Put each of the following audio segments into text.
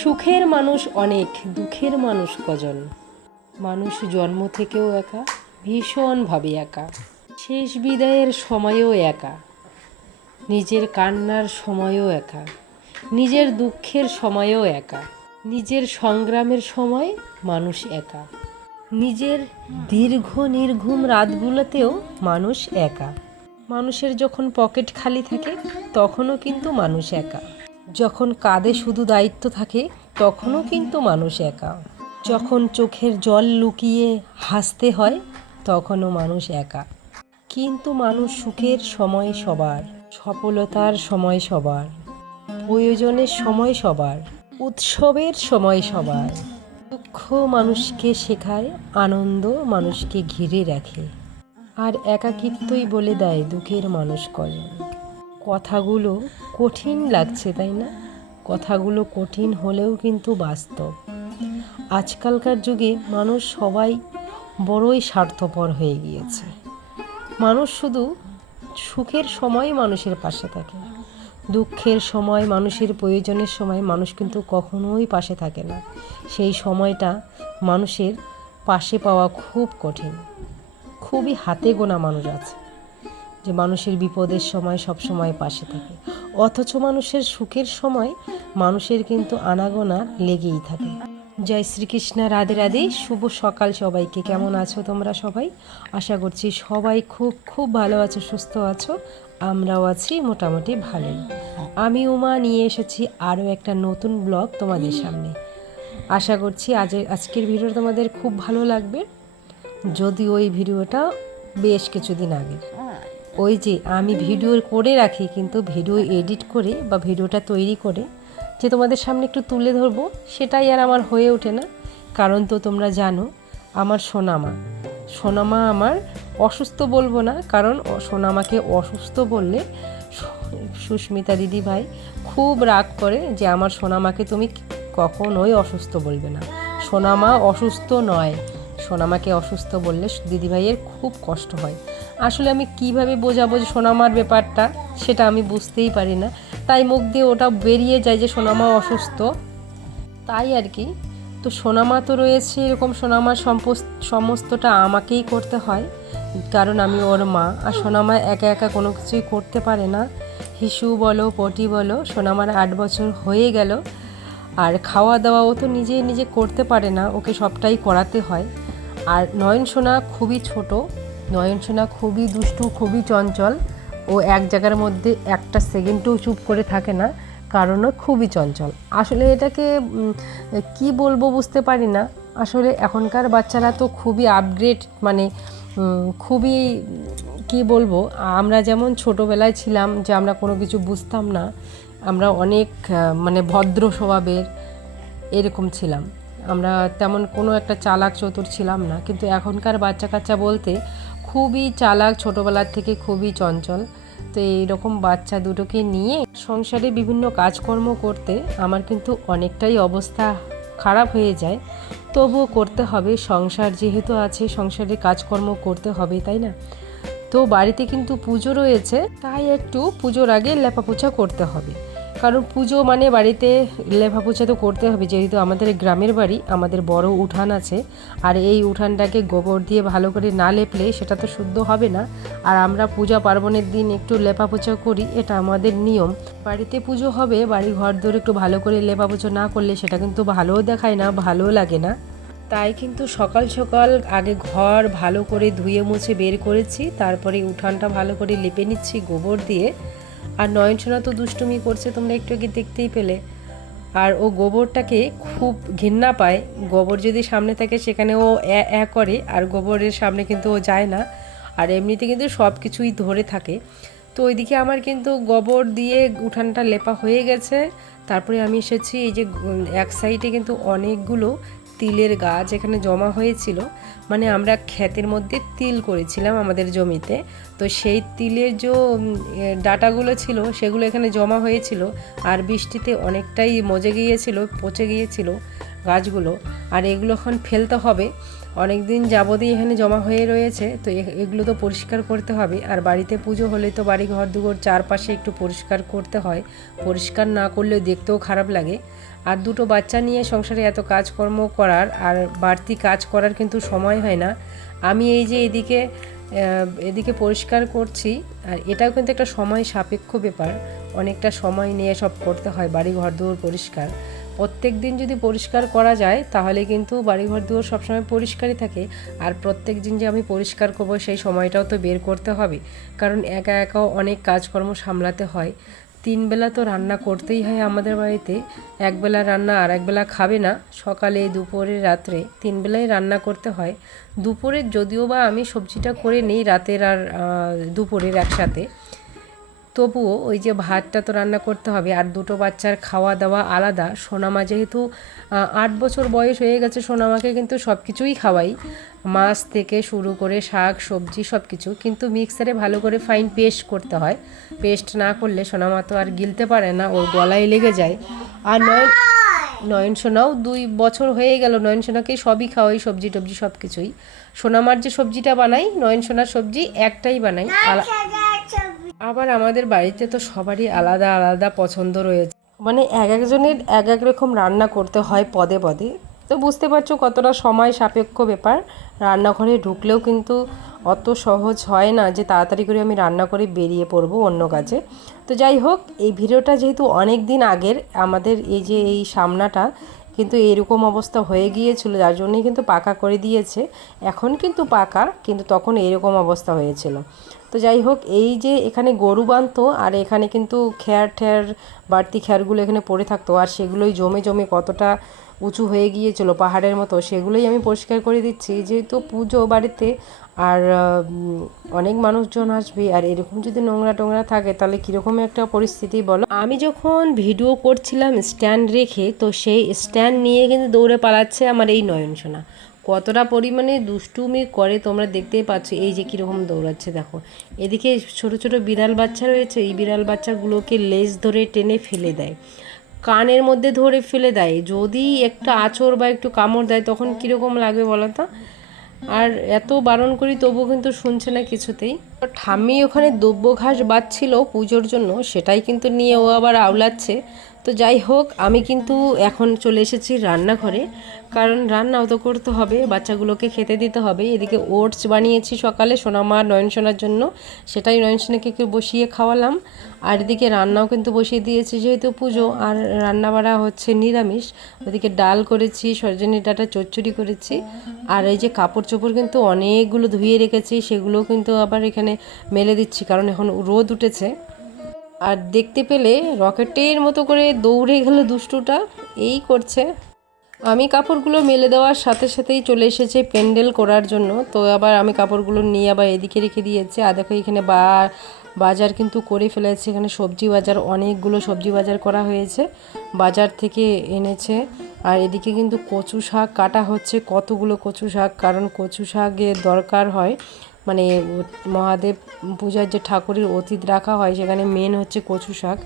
সুখের মানুষ অনেক, দুঃখের মানুষ কজন। মানুষ জন্ম থেকেও একা, ভীষণভাবে একা। শেষ বিদায়ের সময়ও একা, নিজের কান্নার সময়ও একা, নিজের দুঃখের সময়ও একা, নিজের সংগ্রামের সময় মানুষ একা, নিজের দীর্ঘ নির্ঘুম রাতগুলোতেও মানুষ একা। মানুষের যখন পকেট খালি থাকে তখনও কিন্তু মানুষ একা। যখন কাঁধে শুধু দায়িত্ব থাকে তখনও কিন্তু মানুষ একা। যখন চোখের জল লুকিয়ে হাসতে হয় তখনও মানুষ একা। কিন্তু মানুষ সুখের সময় সবার, সফলতার সময় সবার, প্রয়োজনের সময় সবার, উৎসবের সময় সবার। দুঃখ মানুষকে শেখায়, আনন্দ মানুষকে ঘিরে রাখে, আর একাকিত্বই বলে দেয় দুঃখের মানুষ কজন। কথাগুলো কঠিন লাগছে, তাই না? কথাগুলো কঠিন হলেও কিন্তু বাস্তব। আজকালকার যুগে মানুষ সবাই বড়ই স্বার্থপর হয়ে গিয়েছে। মানুষ শুধু সুখের সময় মানুষের পাশে থাকে, দুঃখের সময়, মানুষের প্রয়োজনের সময় মানুষ কিন্তু কখনোই পাশে থাকে না। সেই সময়টা মানুষের পাশে পাওয়া খুব কঠিন। খুবই হাতে গোনা মানুষ আছে যে মানুষের বিপদের সময় সব সময় পাশে থাকে, অথচ মানুষের সুখের সময় মানুষের কিন্তু আনাগোনা লেগেই থাকে। জয় শ্রীকৃষ্ণ, রাধে রাধে। শুভ সকাল সবাইকে। কেমন আছো তোমরা সবাই? আশা করছি সবাই খুব খুব ভালো আছো, সুস্থ আছো। আমরাও আছি মোটামুটি ভালোই। আমি উমা নিয়ে এসেছি আরও একটা নতুন ব্লগ তোমাদের সামনে। আশা করছি আজকের ভিডিও তোমাদের খুব ভালো লাগবে। যদি ওই ভিডিওটা বেশ কিছুদিন আগে, ওই যে আমি ভিডিও করে রাখি, কিন্তু ভিডিও এডিট করে বা ভিডিওটা তৈরি করে যে তোমাদের সামনে একটু তুলে ধরবো, সেটাই আর আমার হয়ে ওঠে না। কারণ তো তোমরা জানো, আমার সোনামা আমার অসুস্থ বলবো না, কারণ সোনামাকে অসুস্থ বললে সুস্মিতা দিদি ভাই খুব রাগ করে যে আমার সোনামাকে তুমি কখনোই অসুস্থ বলবে না। সোনামা অসুস্থ নয়, সোনামাকে অসুস্থ বললে দিদিভাইয়ের খুব কষ্ট হয়। আসলে আমি কিভাবে বোঝাবো যে সোনামার ব্যাপারটা, সেটা আমি বুঝতেই পারি না। তাই মুখ দিয়ে ওটা বেরিয়ে যায় যে সোনামা অসুস্থ, তাই আর কি। তো সোনামা তো রয়েছে এরকম, সোনামার সমস্তটা আমাকেই করতে হয়, কারণ আমি ওর মা। আর সোনামা একা একা কোনো কিছুই করতে পারে না। হিসু বলো, পটি বলো, সোনামার 8 বছর হয়ে গেল, আর খাওয়া দাওয়াও তো নিজে নিজে করতে পারে না, ওকে সবটাই করাতে হয়। আর নয়ন সোনা খুবই ছোট, নয়ন সোনা খুবই দুষ্টু, খুবই চঞ্চল। ও এক জায়গার মধ্যে একটা সেকেন্ডও চুপ করে থাকে না, কারণ ও খুবই চঞ্চল। আসলে এটাকে কি বলবো বুঝতে পারি না। আসলে এখনকার বাচ্চারা তো খুবই আপগ্রেড, মানে খুবই কি বলবো, আমরা যেমন ছোটোবেলায় ছিলাম যে আমরা কোনো কিছু বুঝতাম না, আমরা অনেক মানে ভদ্র স্বভাবের এরকম ছিলাম, আমরা তেমন কোনো একটা চালাক চতুর ছিলাম না। কিন্তু এখনকার বাচ্চা কাচ্চা বলতে খুবই চালাক, ছোটোবেলার থেকে খুবই চঞ্চল। তো এইরকম বাচ্চা দুটোকে নিয়ে সংসারে বিভিন্ন কাজকর্ম করতে আমার কিন্তু অনেকটাই অবস্থা খারাপ হয়ে যায়। তবুও করতে হবে, সংসার যেহেতু আছে, সংসারে কাজকর্ম করতে হবে, তাই না? তো বাড়িতে কিন্তু পুজো রয়েছে, তাই একটু পুজোর আগে লেপাপোছা করতে হবে। কারণ পুজো মানে বাড়িতে লেপাপোছা তো করতে হবে, যেহেতু আমাদের গ্রামের বাড়ি, আমাদের বড় উঠান আছে। আর এই উঠানটাকে গোবর দিয়ে ভালো করে না লেপলে সেটা তো শুদ্ধ হবে না। আর আমরা পূজা পার্বণের দিন একটু লেপাপোছা করি, এটা আমাদের নিয়ম। বাড়িতে পুজো হবে, বাড়ি ঘর ধরে একটু ভালো করে লেপাপোছা না করলে সেটা কিন্তু ভালোও দেখায় না, ভালোও লাগে না। তাই কিন্তু সকাল সকাল আগে ঘর ভালো করে ধুয়ে মুছে বের করেছি, তারপরে উঠানটা ভালো করে লেপে নিচ্ছি গোবর দিয়ে। আর নয়নসোনা তো দুষ্টুমি করছে, তোমরা একটু আগে দেখতেই পেলে। আর ও গোবরটাকে খুব ঘৃণা পায়, গোবর যদি সামনে থাকে সেখানে ও করে, আর গোবরের সামনে কিন্তু ও যায় না। আর এমনিতে কিন্তু সব কিছুই ধরে থাকে। তো ওইদিকে আমার কিন্তু গোবর দিয়ে উঠানটা লেপা হয়ে গেছে। তারপরে আমি এসেছি, এই যে এক সাইডে কিন্তু অনেকগুলো তিলের গাছ এখানে জমা হয়েছিল, মানে আমরা ক্ষেতের মধ্যে তিল করেছিলাম আমাদের জমিতে। তো সেই তিলের যে ডাটাগুলো ছিল সেগুলো এখানে জমা হয়েছিল, আর বৃষ্টিতে অনেকটাই মজে গিয়েছিল, পচে গিয়েছিল। গাছগুলো, আর এগুলো এখন ফেলতে হবে। অনেক দিন যাবতই এখানে জমা হয়ে রয়েছে, তো এগুলো তো পরিষ্কার করতে হবে। আর বাড়িতে পুজো হলে তো বাড়ি ঘর দুঘর চারপাশে একটু পরিষ্কার করতে হয়, পরিষ্কার না করলেও দেখতেও খারাপ লাগে। আর দুটো বাচ্চা নিয়ে সংসারে এত কাজকর্ম করার আর বাড়তি কাজ করার কিন্তু সময় হয় না। আমি এই যে এদিকে পরিষ্কার করছি, আর এটাও কিন্তু একটা সময় সাপেক্ষ ব্যাপার, অনেকটা সময় নিয়ে সব করতে হয় বাড়ি ঘর দুয়ার পরিষ্কার। প্রত্যেক দিন যদি পরিষ্কার করা যায় তাহলে কিন্তু বাড়িঘর দুয়ার সবসময় পরিষ্কারই থাকে। আর প্রত্যেক দিন যে আমি পরিষ্কার করব সেই সময়টাও তো বের করতে হবে, কারণ একা একাও অনেক কাজকর্ম সামলাতে হয়। 3 বেলা তো রান্না করতেই হয় আমাদের বাড়িতে, একবেলা রান্না আর একবেলা খাবে না, সকালে দুপুরে রাত্রে 3 বেলাই রান্না করতে হয়। দুপুরের যদিও বা আমি সবজিটা করে নিই রাতের আর দুপুরের একসাথে, তবুও ওই যে ভাতটা তো রান্না করতে হবে। আর দুটো বাচ্চার খাওয়া দাওয়া আলাদা। সোনামা যেহেতু 8 বছর বয়স হয়ে গেছে, সোনামাকে কিন্তু সব কিছুই খাওয়াই, মাছ থেকে শুরু করে শাক সবজি সব কিছু, কিন্তু মিক্সারে ভালো করে ফাইন পেস্ট করতে হয়। পেস্ট না করলে সোনামা তো আর গিলতে পারে না, ওর গলায় লেগে যায়। আর নয়ন সোনাও 2 বছর হয়ে গেল, নয়ন সোনাকে সবই খাওয়াই, সবজি টবজি সব কিছুই। সোনামার যে সবজিটা বানাই, নয়ন সোনার সবজি একটাই বানাই। আবার আমাদের বাড়িতে তো সবারই আলাদা আলাদা পছন্দ রয়েছে, মানে এক একজনের এক এক রকম রান্না করতে হয় পদে পদে। তো বুঝতে পারছো কতটা সময় সাপেক্ষ ব্যাপার। রান্নাঘরে ঢুকলেও কিন্তু অত সহজ হয় না যে তাড়াতাড়ি করে আমি রান্না করে বেরিয়ে পড়বো অন্য কাজে। তো যাই হোক, এই ভিডিওটা যেহেতু অনেক দিন আগের, আমাদের এই যে এই সামনাটা কিন্তু এরকম অবস্থা হয়ে গিয়েছিল, যার জন্যই কিন্তু পাকা করে দিয়েছে। এখন কিন্তু পাকা, কিন্তু তখন এরকম অবস্থা হয়েছিল। তো যাই হোক, এই যে এখানে গরু বাঁধতো, আর এখানে কিন্তু ঠ্যার বাড়তি খ্যারগুলো এখানে পড়ে থাকতো, আর সেগুলোই জমে জমে কতটা উঁচু হয়ে গিয়েছিল পাহাড়ের মতো, সেগুলোই আমি পরিষ্কার করে দিচ্ছি, যেহেতু পুজো বাড়িতে। আর অনেক মানুষজন আসবে, আর এরকম যদি নোংরা টোংরা থাকে তাহলে কীরকম একটা পরিস্থিতি বলো। আমি যখন ভিডিও করছিলাম স্ট্যান্ড রেখে, তো সেই স্ট্যান্ড নিয়ে কিন্তু দৌড়ে পালাচ্ছে আমার এই নয়ন সোনা। কতটা পরিমাণে দুষ্টুমি করে তোমরা দেখতেই পাচ্ছ, এই যে কীরকম দৌড়াচ্ছে দেখো। এদিকে ছোট ছোট বিড়াল বাচ্চা রয়েছে, এই বিড়াল বাচ্চাগুলোকে লেজ ধরে টেনে ফেলে দেয়, কানের মধ্যে ধরে ফেলে দেয়। যদি একটা আঁচড় বা একটু কামড় দেয় তখন কীরকম লাগবে বলো তো। আর এত বারণ করি তবুও কিন্তু শুনছে না কিছুতেই। ঠাম্মি ওখানে দুব্য ঘাস বাঁধছিল পুজোর জন্য, সেটাই কিন্তু নিয়ে ও আবার আওলাচ্ছে। তো যাই হোক, আমি কিন্তু এখন চলে এসেছি রান্নাঘরে, কারণ রান্নাও তো করতে হবে, বাচ্চাগুলোকে খেতে দিতে হবে। এদিকে ওটস বানিয়েছি সকালে সোনামা নয়ন সোনার জন্য, সেটাই নয়ন সোনাকে একটু বসিয়ে খাওয়ালাম। আর এদিকে রান্নাও কিন্তু বসিয়ে দিয়েছি, যেহেতু পুজো আর রান্না বাড়া হচ্ছে নিরামিষ। ওদিকে ডাল করেছি, সজনের ডাঁটা চচ্চড়ি করেছি। আর এই যে কাপড় চোপড় কিন্তু অনেকগুলো ধুয়ে রেখেছি, সেগুলো কিন্তু আবার এখানে মেলে দিচ্ছি, কারণ এখন রোদ উঠেছে। আর দেখতে পেলে রকেটের মতো করে দৌড়ে গেল দুষ্টুটা, এই করছে। আমি কাপড়গুলো মেলে দেওয়ার সাথে সাথেই চলে এসেছে প্যান্ডেল করার জন্য। তো আবার আমি কাপড়গুলো নিয়ে আবার এদিকে রেখে দিয়েছে। আর দেখো এখানে বাজার কিন্তু করে ফেলেছে, এখানে সবজি বাজার, অনেকগুলো সবজি বাজার করা হয়েছে, বাজার থেকে এনেছে। আর এদিকে কিন্তু কচু শাক কাটা হচ্ছে, কতগুলো কচু শাক, কারণ কচু শাকের দরকার হয়, মানে মহাদেব পূজার যে ঠাকুরের অতীত রাখা হয় সেখানে মেন হচ্ছে কচু শাক।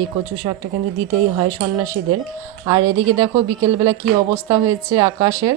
এই কচু শাকটা কিন্তু দিতেই হয় সন্ন্যাসীদের। আর এদিকে দেখো বিকেলবেলা কি অবস্থা হয়েছে আকাশের,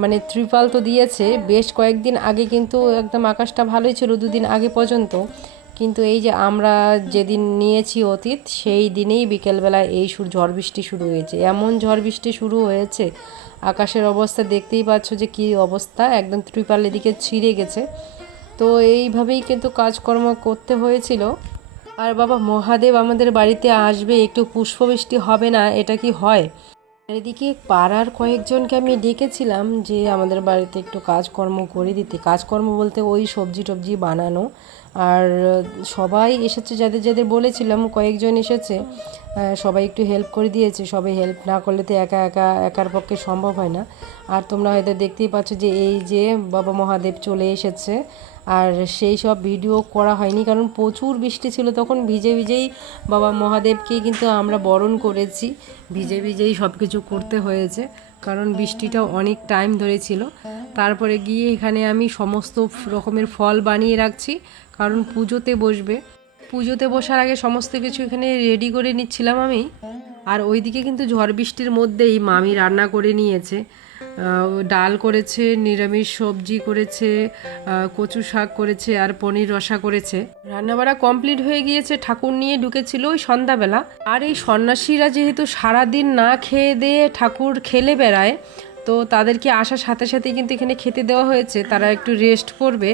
মানে ত্রিপাল তো দিয়েছে বেশ কয়েকদিন আগে, কিন্তু একদম আকাশটা ভালোই ছিল 2 দিন আগে পর্যন্ত। কিন্তু এই যে আমরা যেদিন নিয়েছি অতীত, সেই দিনেই বিকেলবেলা এই ঝড় বৃষ্টি শুরু হয়েছে, এমন ঝড় বৃষ্টি শুরু হয়েছে। আকাশের অবস্থা দেখতেই পাচ্ছ যে কী অবস্থা, একদম ত্রিপাল এদিকে ছিঁড়ে গেছে। তো এইভাবেই কিন্তু কাজকর্ম করতে হয়েছিল। আর বাবা মহাদেব আমাদের বাড়িতে আসবে, একটু পুষ্পবৃষ্টি হবে না, এটা কি হয়? এদিকে পাড়ার কয়েকজনকে আমি ডেকেছিলাম যে আমাদের বাড়িতে একটু কাজকর্ম করে দিতে, কাজকর্ম বলতে ওই সবজি টবজি বানানো। আর সবাই এসেছে, যাদের যাদের বলেছিলাম কয়েকজন এসেছে, সবাই একটু হেল্প করে দিয়েছে। সবাই হেল্প না করলে তো একার পক্ষে সম্ভব হয় না। আর তোমরা হয়তো দেখতেই পাচ্ছ যে এই যে বাবা মহাদেব চলে এসেছে। আর সেই সব ভিডিও করা হয়নি, কারণ প্রচুর বৃষ্টি ছিল তখন, ভিজে ভিজেই বাবা মহাদেবকে কিন্তু আমরা বরণ করেছি, ভিজে ভিজেই সব কিছু করতে হয়েছে, কারণ বৃষ্টিটা অনেক টাইম ধরেছিল। তারপরে গিয়ে এখানে আমি সমস্ত রকমের ফল বানিয়ে রাখছি, কারণ পুজোতে বসবে। পুজোতে বসার আগে সমস্ত কিছু এখানে রেডি করে নিচ্ছিলাম আমি। আর ওইদিকে কিন্তু ঝড় বৃষ্টির মধ্যেই মামি রান্না করে নিয়েছে। ডাল করেছে, নিরামিষ সবজি করেছে, কচু শাক করেছে আর পনির রসা করেছে। রান্নাবাড়া কমপ্লিট হয়ে গিয়েছে, ঠাকুর নিয়ে ঢুকেছিল ওই সন্ধ্যাবেলা। আর এই সন্ন্যাসীরা যেহেতু সারাদিন না খেয়ে দিয়ে ঠাকুর খেলে বেড়ায়, তো তাদেরকে আসার সাথে সাথে কিন্তু এখানে খেতে দেওয়া হয়েছে, তারা একটু রেস্ট করবে।